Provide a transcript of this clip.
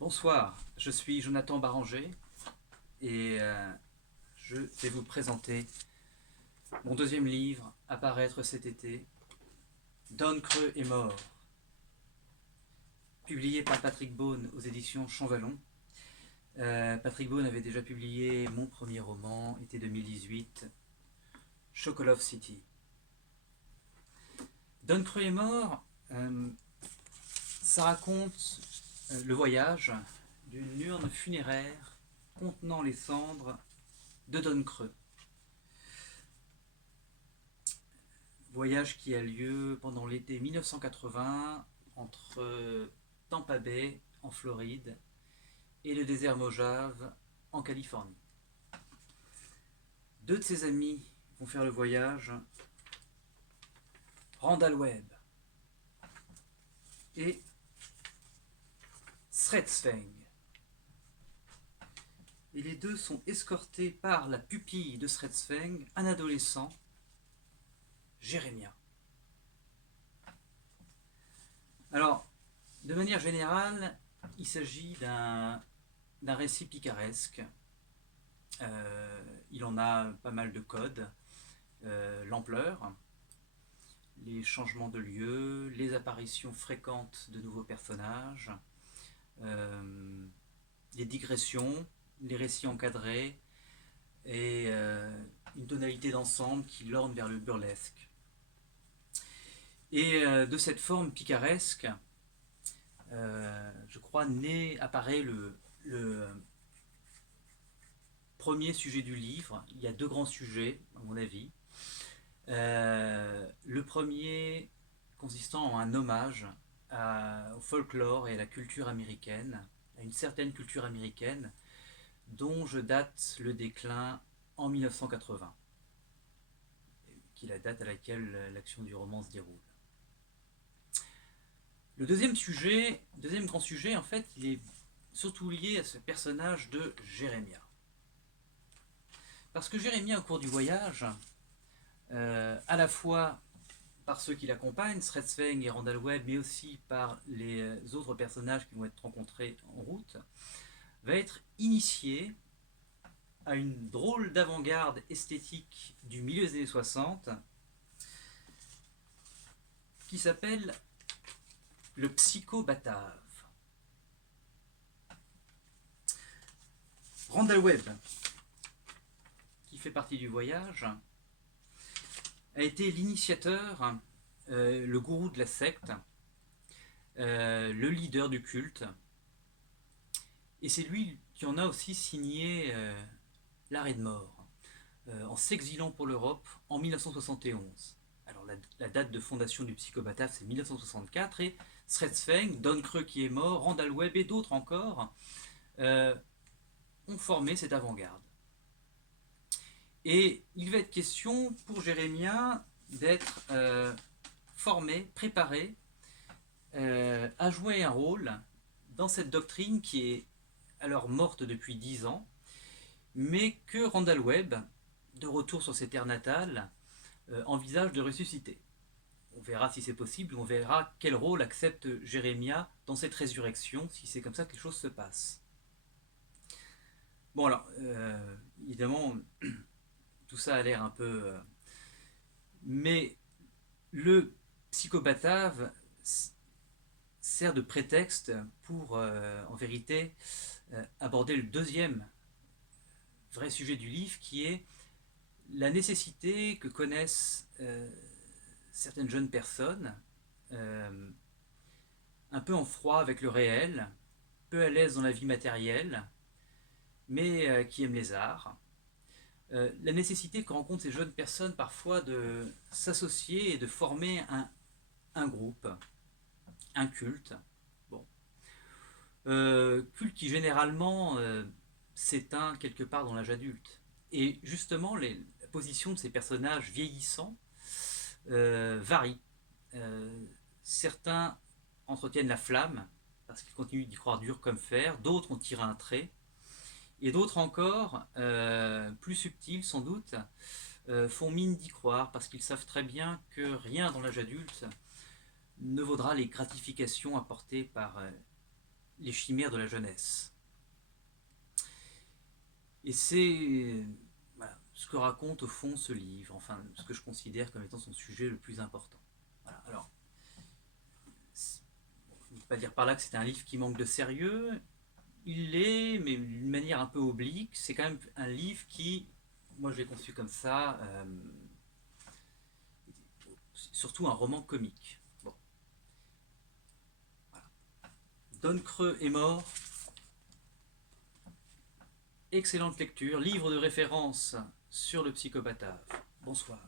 Bonsoir, je suis Jonathan Baranger et je vais vous présenter mon deuxième livre à paraître cet été, Don Creux est mort, publié par Patrick Beaune aux éditions Champvallon. Patrick Beaune avait déjà publié mon premier roman, été 2018, Chocolate City. Don Creux est mort, ça raconte le voyage d'une urne funéraire contenant les cendres de Don Creux. Voyage qui a lieu pendant l'été 1980 entre Tampa Bay en Floride et le désert Mojave en Californie. Deux de ses amis vont faire le voyage, Randall Webb et Sredsveng. Et les deux sont escortés par la pupille de Sredsveng, un adolescent, Jérémia. Alors, de manière générale, il s'agit d'un récit picaresque. Il en a pas mal de codes. L'ampleur, les changements de lieu, les apparitions fréquentes de nouveaux personnages, les digressions, les récits encadrés et une tonalité d'ensemble qui lorne vers le burlesque. Et de cette forme picaresque, je crois, apparaît le premier sujet du livre. Il y a deux grands sujets, à mon avis. Le premier consistant en un hommage au folklore et à la culture américaine, à une certaine culture américaine, dont je date le déclin en 1980, qui est la date à laquelle l'action du roman se déroule. Le deuxième grand sujet, en fait, il est surtout lié à ce personnage de Jérémia. Parce que Jérémia, au cours du voyage, à la fois par ceux qui l'accompagnent, Sredsveng et Randall Webb, mais aussi par les autres personnages qui vont être rencontrés en route, va être initié à une drôle d'avant-garde esthétique du milieu des années 60 qui s'appelle le psycho-batave. Randall Webb, qui fait partie du voyage, a été l'initiateur, le gourou de la secte, le leader du culte, et c'est lui qui en a aussi signé l'arrêt de mort, en s'exilant pour l'Europe en 1971. Alors la date de fondation du psycho-batave, c'est 1964, et Sredsveng, Don Creux qui est mort, Randall Webb et d'autres encore ont formé cette avant-garde. Et il va être question pour Jérémia d'être formé, préparé à jouer un rôle dans cette doctrine qui est alors morte depuis 10 ans, mais que Randall Webb, de retour sur ses terres natales, envisage de ressusciter. On verra si c'est possible, on verra quel rôle accepte Jérémia dans cette résurrection, si c'est comme ça que les choses se passent. Bon alors, évidemment, tout ça a l'air un peu... mais le psychobatave sert de prétexte pour, en vérité, aborder le deuxième vrai sujet du livre, qui est la nécessité que connaissent certaines jeunes personnes, un peu en froid avec le réel, peu à l'aise dans la vie matérielle, mais qui aiment les arts. La nécessité que rencontrent ces jeunes personnes parfois de s'associer et de former un groupe, un culte. Bon. Culte qui généralement s'éteint quelque part dans l'âge adulte. Et justement, la position de ces personnages vieillissants varie. Certains entretiennent la flamme parce qu'ils continuent d'y croire dur comme fer, d'autres ont tiré un trait, et d'autres encore, plus subtils sans doute, font mine d'y croire parce qu'ils savent très bien que rien dans l'âge adulte ne vaudra les gratifications apportées par les chimères de la jeunesse. Et c'est voilà, ce que raconte au fond ce livre, enfin ce que je considère comme étant son sujet le plus important. Voilà. Alors, je ne veux pas dire par là que c'est un livre qui manque de sérieux, il l'est, mais d'une manière un peu oblique. C'est quand même un livre qui, moi je l'ai conçu comme ça, surtout un roman comique. Bon. Voilà. Don Creux est mort. Excellente lecture, livre de référence sur le psychopathe. Bonsoir.